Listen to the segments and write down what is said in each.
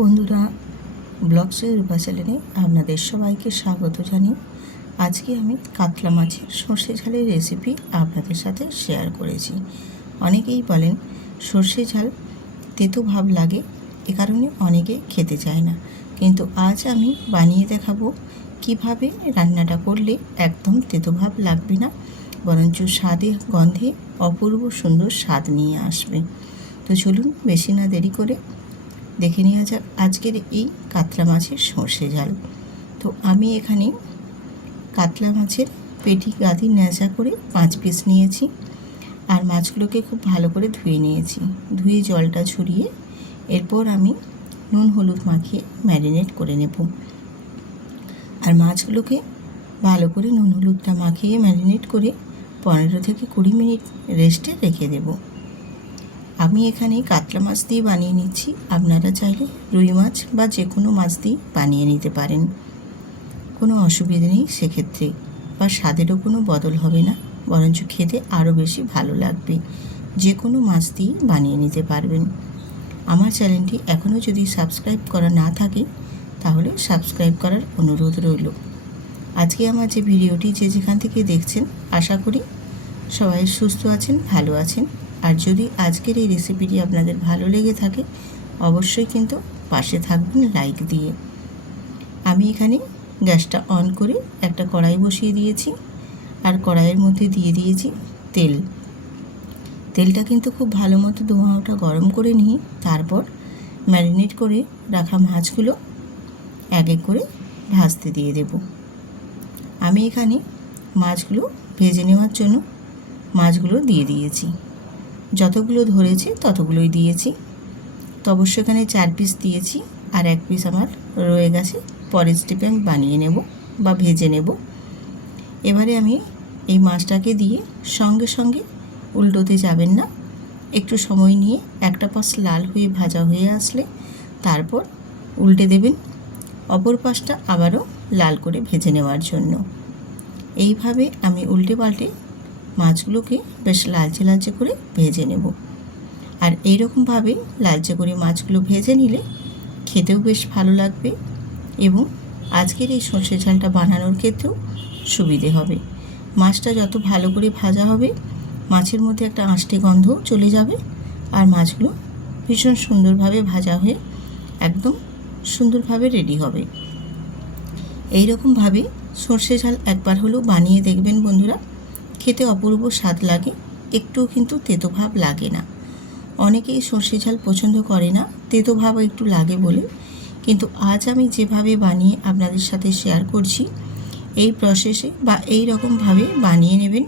বন্ধুরা, ব্লগসের রূপা চ্যানেলে আপনাদের সবাইকে স্বাগত জানিয়ে আজকে আমি কাতলা মাছের সর্ষে ঝালের রেসিপি আপনাদের সাথে শেয়ার করেছি। অনেকেই বলেন সর্ষে ঝাল তেতো ভাব লাগে, এ কারণে অনেকে খেতে চায় না, কিন্তু আজ আমি বানিয়ে দেখাবো কিভাবে রান্নাটা করলে একদম তেতো ভাব লাগবে না, বরঞ্চ স্বাদে গন্ধে অপূর্ব সুন্দর স্বাদ নিয়ে আসবে। তো চলুন বেশি না দেরি করে দেখে নেওয়া যাক আজকের এই কাতলা মাছের সর্ষে ঝাল। তো আমি এখানে কাতলা মাছের পেটি গাদি ন্যাচা করে 5 পিস নিয়েছি, আর মাছগুলোকে খুব ভালো করে ধুয়ে নিয়েছি। ধুয়ে জলটা ঝরিয়ে এরপর আমি নুন হলুদ মাখিয়ে ম্যারিনেট করে নেব। আর মাছগুলোকে ভালো করে নুন হলুদটা মাখিয়ে ম্যারিনেট করে 15 থেকে 20 মিনিট রেস্টে রেখে দেব। আমি এখানে কাতলা মাছ দিয়ে বানিয়ে নিচ্ছি, আপনারা চাইলে রুই মাছ বা যে কোনো মাছ দিয়ে বানিয়ে নিতে পারেন, কোনো অসুবিধা নেই সেক্ষেত্রে, বা স্বাদেরও কোনো বদল হবে না, বরঞ্চ খেতে আরও বেশি ভালো লাগবে। যে কোনো মাছ দিয়ে বানিয়ে নিতে পারবেন। আমার চ্যানেলটি এখনও যদি সাবস্ক্রাইব করা না থাকে তাহলে সাবস্ক্রাইব করার অনুরোধ রইল। আজকে আমার যে ভিডিওটি যে যেখান থেকে দেখছেন, আশা করি সবাই সুস্থ আছেন, ভালো আছেন। আর যদি আজকের এই রেসিপিটি আপনাদের ভালো লেগে থাকে অবশ্যই কিন্তু পাশে থাকবেন লাইক দিয়ে। আমি এখানে গ্যাসটা অন করে একটা কড়াই বসিয়ে দিয়েছি, আর কড়াইয়ের মধ্যে দিয়ে দিয়েছি তেল। তেলটা কিন্তু খুব ভালো মতো ধোঁয়াটা গরম করে নিয়ে তারপর ম্যারিনেট করে রাখা মাছগুলো এক এক করে ভাজতে দিয়ে দেব। আমি এখানে মাছগুলো ভেজে নেওয়ার জন্য মাছগুলো দিয়ে দিয়েছি, যতগুলো ধরেছে ততগুলোই দিয়েছি। তো অবশ্য এখানে 4 পিস দিয়েছি, আর 1 পিস আমার রয়ে গেছে, পরের স্টেপে আমি বানিয়ে নেব বা ভেজে নেব। এবারে আমি এই মাছটাকে দিয়ে সঙ্গে সঙ্গে উল্টোতে যাবেন না, একটু সময় নিয়ে একটা পাশ লাল হয়ে ভাজা হয়ে আসলে তারপর উল্টে দেবেন, অপর পাশটা আবারও লাল করে ভেজে নেওয়ার জন্য। এইভাবে আমি উল্টে পাল্টে মাছগুলোকে বেশ লালচে লালচে করে ভেজে নেব। আর এইরকমভাবে লালচে করে মাছগুলো ভেজে নিলে খেতেও বেশ ভালো লাগবে, এবং আজকের এই সর্ষে ঝালটা বানানোর ক্ষেত্রেও সুবিধে হবে। মাছটা যত ভালো করে ভাজা হবে মাছের মধ্যে একটা আঁশটে গন্ধও চলে যাবে, আর মাছগুলো ভীষণ সুন্দরভাবে ভাজা হয়ে একদম সুন্দরভাবে রেডি হবে। এইরকমভাবে সর্ষে ঝাল একবার হলেও বানিয়ে দেখবেন বন্ধুরা, খেতে অপূর্ব স্বাদ লাগে, একটুও কিন্তু তেতো ভাব লাগে না। অনেকেই সর্ষে ঝাল পছন্দ করে না, তেতো ভাব একটু লাগে বলে, কিন্তু আজ আমি যেভাবে বানিয়ে আপনাদের সাথে শেয়ার করছি এই প্রসেসে বা এই রকমভাবে বানিয়ে নেবেন,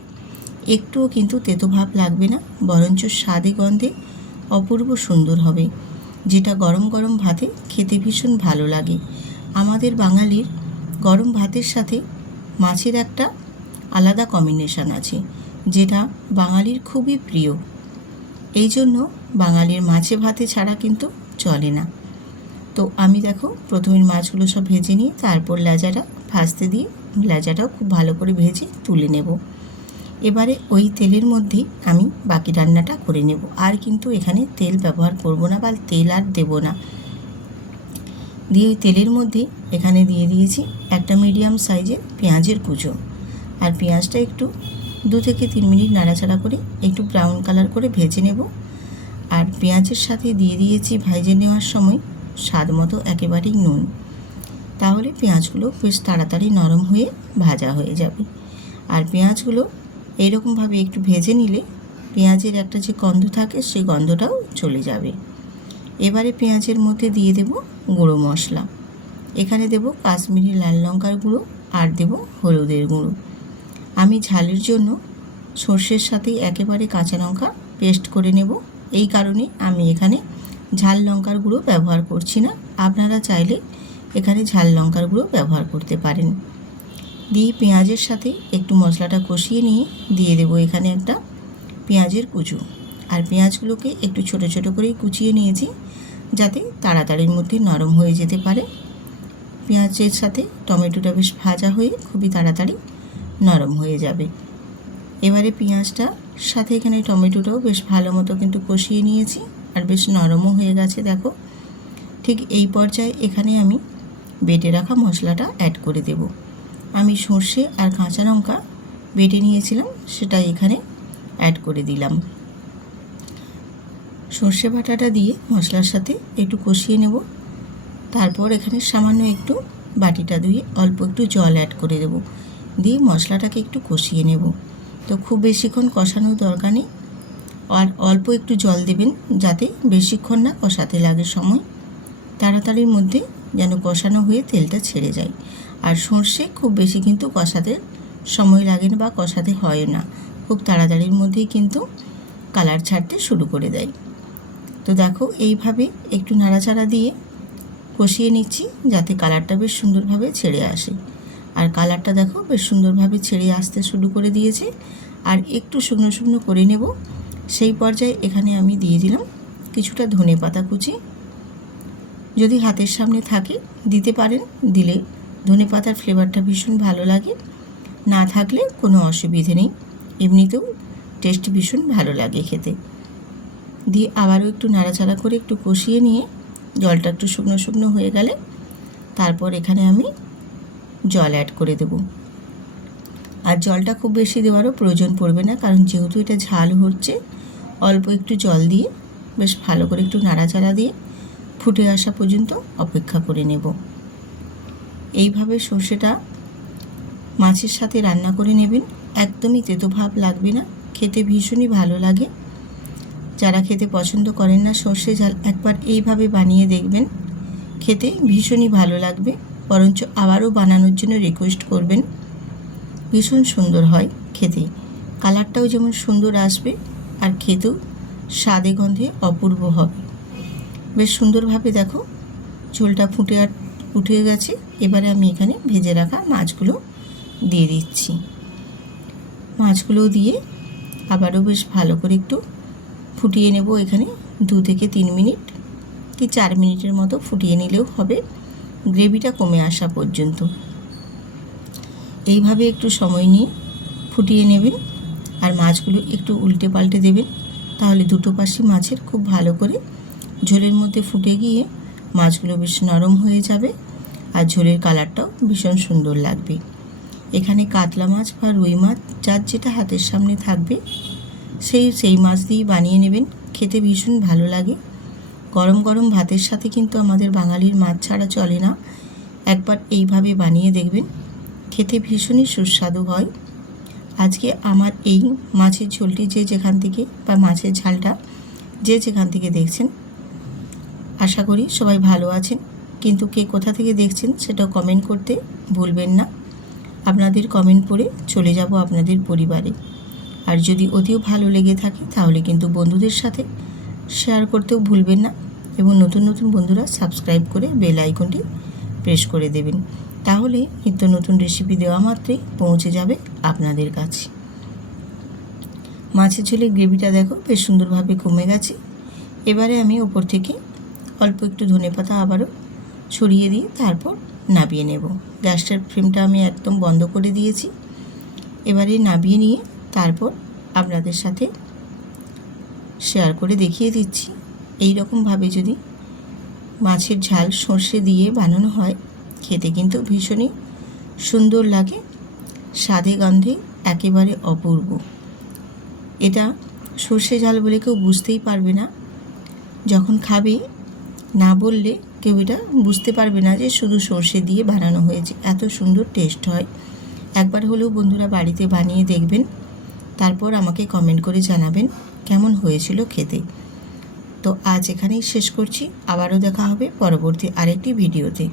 একটুও কিন্তু তেতো ভাব লাগবে না, বরঞ্চ স্বাদে গন্ধে অপূর্ব সুন্দর হবে, যেটা গরম গরম ভাতে খেতে ভীষণ ভালো লাগে। আমাদের বাঙালির গরম ভাতের সাথে মাছের একটা আলাদা কম্বিনেশন আছে, যেটা বাঙালির খুবই প্রিয়। এই জন্য বাঙালির মাছে ভাতে ছাড়া কিন্তু চলে না। তো আমি দেখো প্রথমে মাছগুলো সব ভেজে নিয়ে তারপর লেজাটা ভাজতে দিয়ে লেজাটাও খুব ভালো করে ভেজে তুলে নেব। এবারে ওই তেলের মধ্যেই আমি বাকি রান্নাটা করে নেব, আর কিন্তু এখানে তেল ব্যবহার করব না বা তেল আর দেব না। দিয়ে ওই তেলের মধ্যে এখানে দিয়ে দিয়েছি একটা মিডিয়াম সাইজের পেঁয়াজের কুচো, আর পেঁয়াজটা একটু 2 থেকে 3 মিনিট নাড়াচাড়া করে একটু ব্রাউন কালার করে ভেজে নেব। আর পেঁয়াজের সাথে দিয়ে দিয়েছি ভেজে নেওয়ার সময় স্বাদ মতো একেবারেই নুন, তাহলে পেঁয়াজগুলো বেশ তাড়াতাড়ি নরম হয়ে ভাজা হয়ে যাবে। আর পেঁয়াজগুলো এইরকমভাবে একটু ভেজে নিলে পেঁয়াজের একটা যে গন্ধ থাকে সেই গন্ধটাও চলে যাবে। এবারে পেঁয়াজের মধ্যে দিয়ে দেব গুঁড়ো মশলা। এখানে দেব কাশ্মীরি লাল লঙ্কার গুঁড়ো আর দেব হলুদের গুঁড়ো। আমি ঝালের জন্য সর্ষের সাথে একেবারে কাঁচা লঙ্কা পেস্ট করে নেব, এই কারণে আমি এখানে ঝাল লঙ্কার গুঁড়ো ব্যবহার করছি না, আপনারা চাইলে এখানে ঝাল লঙ্কার গুঁড়ো ব্যবহার করতে পারেন। দিয়ে পেঁয়াজের সাথে একটু মশলাটা কষিয়ে নিয়ে দিয়ে দেব এখানে একটা পেঁয়াজের কুচো, আর পেঁয়াজগুলোকে একটু ছোট ছোট করেই কুচিয়ে নিয়েছি যাতে তাড়াতাড়ির মধ্যে নরম হয়ে যেতে পারে। পেঁয়াজের সাথে টমেটোটা বেশ ভাজা হয়ে খুবই তাড়াতাড়ি নরম হয়ে যাবে। এবারে পেঁয়াজটার সাথে এখানে টমেটোটাও বেশ ভালো মতো কিন্তু কষিয়ে নিয়েছি, আর বেশ নরমও হয়ে গেছে দেখো। ঠিক এই পর্যায়ে এখানে আমি বেটে রাখা মশলাটা অ্যাড করে দেব। আমি সর্ষে আর কাঁচা লঙ্কা বেটে নিয়েছিলাম, সেটা এখানে অ্যাড করে দিলাম। সর্ষে বাটাটা দিয়ে মশলার সাথে একটু কষিয়ে নেব। তারপর এখানে সামান্য একটু বাটিটা ধুয়ে অল্প একটু জল অ্যাড করে দেব, দিয়ে মশলাটাকে একটু কষিয়ে নেব। তো খুব বেশিক্ষণ কষানোর দরকার নেই, আর অল্প একটু জল দেবেন যাতে বেশিক্ষণ না কষাতে লাগে সময়, তাড়াতাড়ির মধ্যে যেন কষানো হয়ে তেলটা ছেড়ে যায়। আর সর্ষে খুব বেশি কিন্তু কষাতে সময় লাগে না বা কষাতে হয় না, খুব তাড়াতাড়ির মধ্যেই কিন্তু কালার ছাড়তে শুরু করে দেয়। তো দেখো এইভাবে একটু নাড়াচাড়া দিয়ে কষিয়ে নিচ্ছি যাতে কালারটা বেশ সুন্দরভাবে ছেড়ে আসে। আর কালারটা দেখো বেশ সুন্দরভাবে ছেড়ে আসতে শুরু করে দিয়েছে। আর একটু শুকনো শুকনো করে নেব। সেই পর্যায়ে এখানে আমি দিয়ে দিলাম কিছুটা ধনেপাতা কুচি। যদি হাতের সামনে থাকে দিতে পারেন, দিলে ধনেপাতার ফ্লেভারটা ভীষণ ভালো লাগে। না থাকলে কোনো অসুবিধে নেই, এমনিতেও টেস্ট ভীষণ ভালো লাগে খেতে। দিয়ে আবারও একটু নাড়াচাড়া করে একটু কষিয়ে নিয়ে জলটা একটু শুকনো শুকনো হয়ে গেলে তারপর এখানে আমি জল অ্যাড করে দেব। আর জলটা খুব বেশি দেওয়ারও প্রয়োজন পড়বে না, কারণ যেহেতু এটা ঝাল হচ্ছে, অল্প একটু জল দিয়ে বেশ ভালো করে একটু নাড়াচাড়া দিয়ে ফুটে আসা পর্যন্ত অপেক্ষা করে নেব। এইভাবে সর্ষেটা মাছের সাথে রান্না করে নেবেন, একদমই তেতো ভাব লাগবে না, খেতে ভীষণই ভালো লাগে। যারা খেতে পছন্দ করেন না সর্ষে ঝাল, একবার এইভাবে বানিয়ে দেখবেন, খেতে ভীষণই ভালো লাগবে। বরঞ্চ আবারও বানানোর জন্য রিকোয়েস্ট করবেন, ভীষণ সুন্দর হয় খেতে, কালারটাও যেমন সুন্দর আসবে আর খেতেও স্বাদে গন্ধে অপূর্ব হবে। বেশ সুন্দরভাবে দেখো ঝোলটা উঠে গেছে। এবারে আমি এখানে ভেজে রাখা মাছগুলো দিয়ে দিচ্ছি। মাছগুলো দিয়ে আবারও বেশ ভালো করে একটু ফুটিয়ে নেব। এখানে 2 থেকে 3 মিনিট কি 4 মিনিটের মতো ফুটিয়ে নিলেও হবে, গ্রেভিটা কমে আসা পর্যন্ত। এইভাবে একটু সময় নিয়ে ফুটিয়ে নেবেন আর মাছগুলো একটু উল্টে পাল্টে দেবেন, তাহলে দুটো পাশই মাছের খুব ভালো করে ঝোলের মধ্যে ফুটে গিয়ে মাছগুলো বেশ নরম হয়ে যাবে আর ঝোলের কালারটাও ভীষণ সুন্দর লাগবে। এখানে কাতলা মাছ বা রুই মাছ যার যেটা হাতের সামনে থাকবে সেই মাছ দিয়েই বানিয়ে নেবেন, খেতে ভীষণ ভালো লাগে। গরম গরম ভাতের সাথে কিন্তু আমাদের বাঙালির মাছ ছাড়া চলে না, একবার এইভাবে বানিয়ে দেখবেন, খেতে ভীষণই সুস্বাদু হয়। আজকে আমার এই মাছের ঝোলটি যে যেখান থেকে বা মাছের ঝালটা যে যেখান থেকে দেখছেন, আশা করি সবাই ভালো আছেন, কিন্তু কে কোথা থেকে দেখছেন সেটাও কমেন্ট করতে ভুলবেন না। আপনাদের কমেন্ট পড়ে চলে যাব আপনাদের পরিবারে। আর যদি অতিও ভালো লেগে থাকে তাহলে কিন্তু বন্ধুদের সাথে শেয়ার করতেও ভুলবেন না, এবং নতুন নতুন বন্ধুরা সাবস্ক্রাইব করে বেল আইকনটি প্রেস করে দেবেন, তাহলে নিত্য নতুন রেসিপি দেওয়া মাত্রই পৌঁছে যাবে আপনাদের কাছে। মাছের ঝোলের গ্রেভিটা দেখো বেশ সুন্দরভাবে কমে গেছে। এবারে আমি ওপর থেকে অল্প একটু ধনেপাতা আবারও ছড়িয়ে দিয়ে তারপর নাবিয়ে নেব। গ্যাসটার ফ্লেমটা আমি একদম বন্ধ করে দিয়েছি। এবারে নাবিয়ে নিয়ে তারপর আপনাদের সাথে শেয়ার করে দেখিয়ে দিচ্ছি, এই রকমভাবে যদি মাছের ঝাল সর্ষে দিয়ে বানানো হয়, খেতে কিন্তু ভীষণই সুন্দর লাগে, স্বাদে গন্ধে একেবারে অপূর্ব। এটা সর্ষে ঝাল বলে কেউ বুঝতেই পারবে না, যখন খাবে না বললে কেউ এটা বুঝতে পারবে না যে শুধু সর্ষে দিয়ে বানানো হয়েছে, এত সুন্দর টেস্ট হয়। একবার হলেও বন্ধুরা বাড়িতে বানিয়ে দেখবেন, তারপর আমাকে কমেন্ট করে জানাবেন কেমন হয়েছিল খেতে। তো আজ এখানেই শেষ করছি, আবারও দেখা হবে পরবর্তী আরেকটি ভিডিওতে।